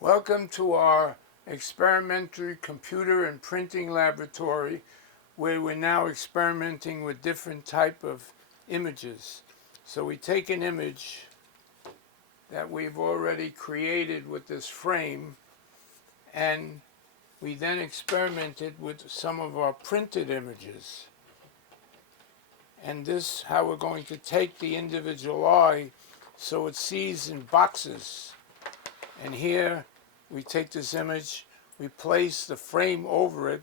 Welcome to our experimental computer and printing laboratory where we're now experimenting with different type of images. So we take an image that we've already created with this frame and we then experimented with some of our printed images. And this how we're going to take the individual eye so it sees in boxes. And here we take this image, we place the frame over it,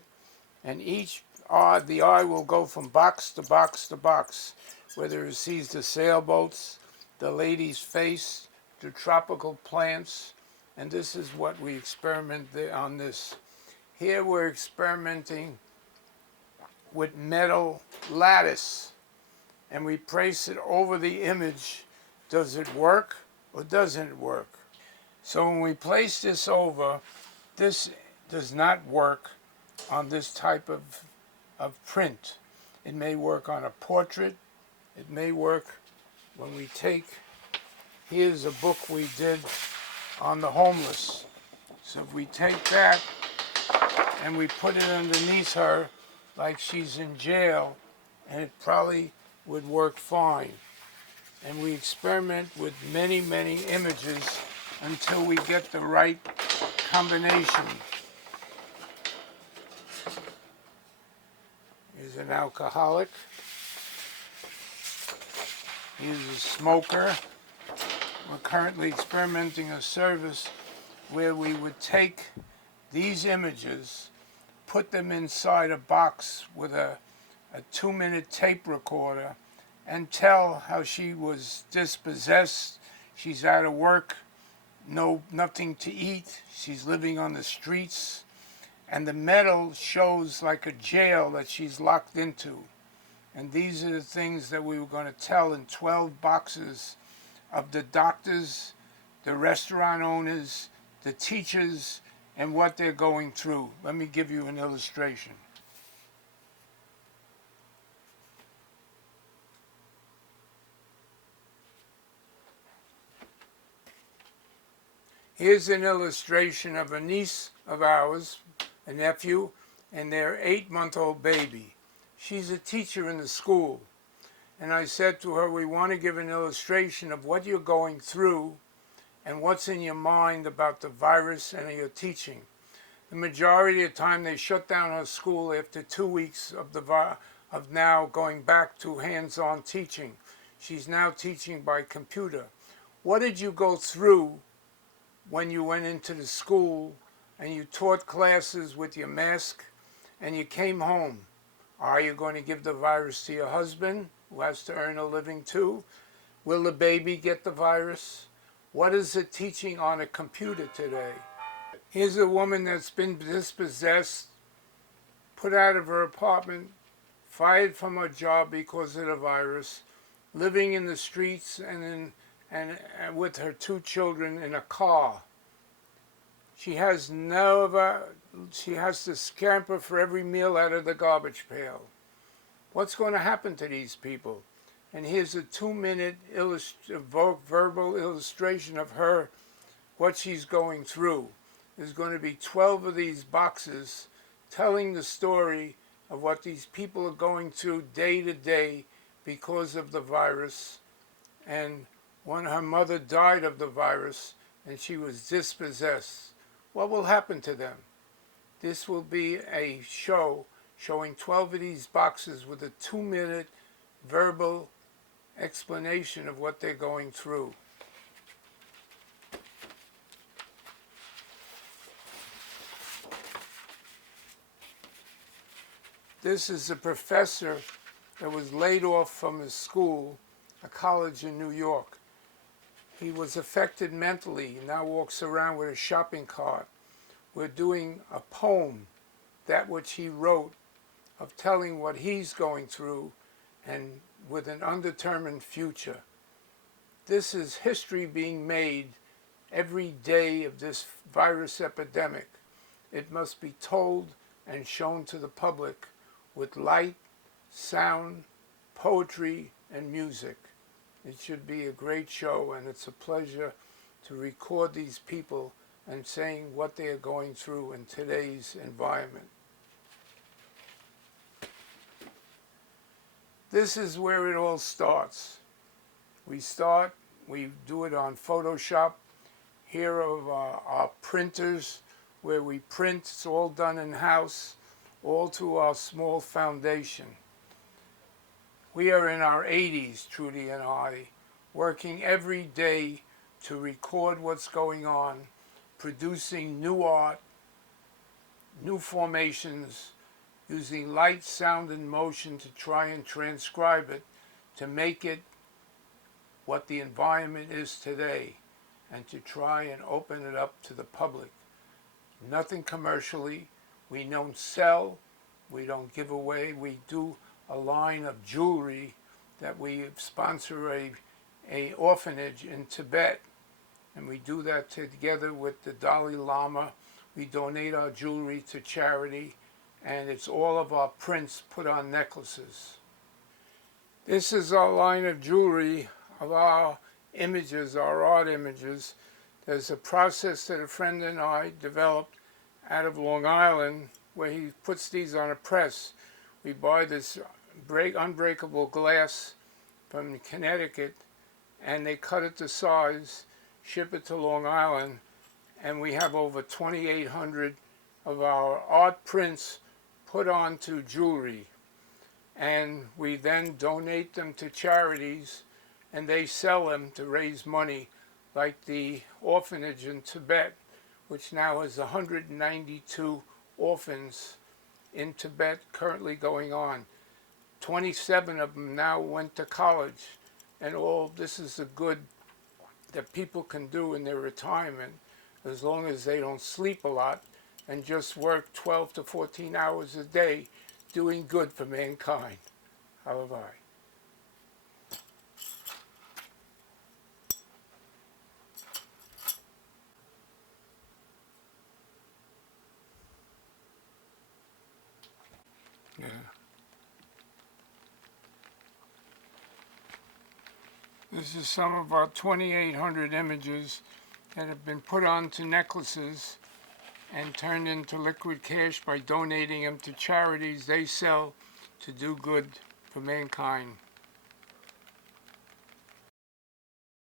and each eye, the eye will go from box to box to box, whether it sees the sailboats, the lady's face, the tropical plants, and this is what we experiment on this. Here we're experimenting with metal lattice, and we place it over the image. Does it work or doesn't it work? So when we place this over, this does not work on this type of print. It may work on a portrait. It may work when we take, here's a book we did on the homeless. So if we take that and we put it underneath her like she's in jail, and it probably would work fine. And we experiment with many, many images until we get the right combination. Here's an alcoholic. Here's a smoker. We're currently experimenting a service where we would take these images, put them inside a box with a 2-minute tape recorder, and tell how she was dispossessed. She's out of work, nothing to eat. She's living on the streets. And the metal shows like a jail that she's locked into. And these are the things that we were going to tell in 12 boxes of the doctors, the restaurant owners, the teachers, and what they're going through. Let me give you an illustration. Here's an illustration of a niece of ours, a nephew, and their 8-month-old baby. She's a teacher in the school. And I said to her, we want to give an illustration of what you're going through and what's in your mind about the virus and your teaching. The majority of the time they shut down her school after 2 weeks of now going back to hands-on teaching. She's now teaching by computer. What did you go through when you went into the school and you taught classes with your mask and you came home? Are you going to give the virus to your husband, who has to earn a living too? Will the baby get the virus? What is it teaching on a computer today? Here's a woman that's been dispossessed, put out of her apartment, fired from her job because of the virus, living in the streets and with her 2 children in a car. She has to scamper for every meal out of the garbage pail. What's going to happen to these people? And here's a 2-minute verbal illustration of her, what she's going through. There's going to be 12 of these boxes telling the story of what these people are going through day to day because of the virus. And when her mother died of the virus and she was dispossessed, what will happen to them? This will be a show showing 12 of these boxes with a 2-minute verbal explanation of what they're going through. This is a professor that was laid off from his school, a college in New York. He was affected mentally and now walks around with a shopping cart. We're doing a poem, that which he wrote, of telling what he's going through and with an undetermined future. This is history being made every day of this virus epidemic. It must be told and shown to the public with light, sound, poetry, and music. It should be a great show, and it's a pleasure to record these people and saying what they are going through in today's environment. This is where it all starts. We do it on Photoshop. Here are our printers where we print. It's all done in-house, all to our small foundation. We are in our 80s, Trudy and I, working every day to record what's going on, producing new art, new formations, using light, sound, and motion to try and transcribe it, to make it what the environment is today, and to try and open it up to the public. Nothing commercially. We don't sell. We don't give away. We do a line of jewelry that we sponsor a orphanage in Tibet, and we do that together with the Dalai Lama. We donate our jewelry to charity, and it's all of our prints put on necklaces. This is our line of jewelry of our images, our art images. There's a process that a friend and I developed out of Long Island where he puts these on a press. We buy this unbreakable glass from Connecticut, and they cut it to size, ship it to Long Island, and we have over 2,800 of our art prints put onto jewelry. And we then donate them to charities, and they sell them to raise money, like the orphanage in Tibet, which now has 192 orphans in Tibet currently going on. 27 of them now went to college, and all this is the good that people can do in their retirement, as long as they don't sleep a lot and just work 12 to 14 hours a day doing good for mankind. How have I? Yeah. This is some of our 2,800 images that have been put onto necklaces and turned into liquid cash by donating them to charities they sell to do good for mankind.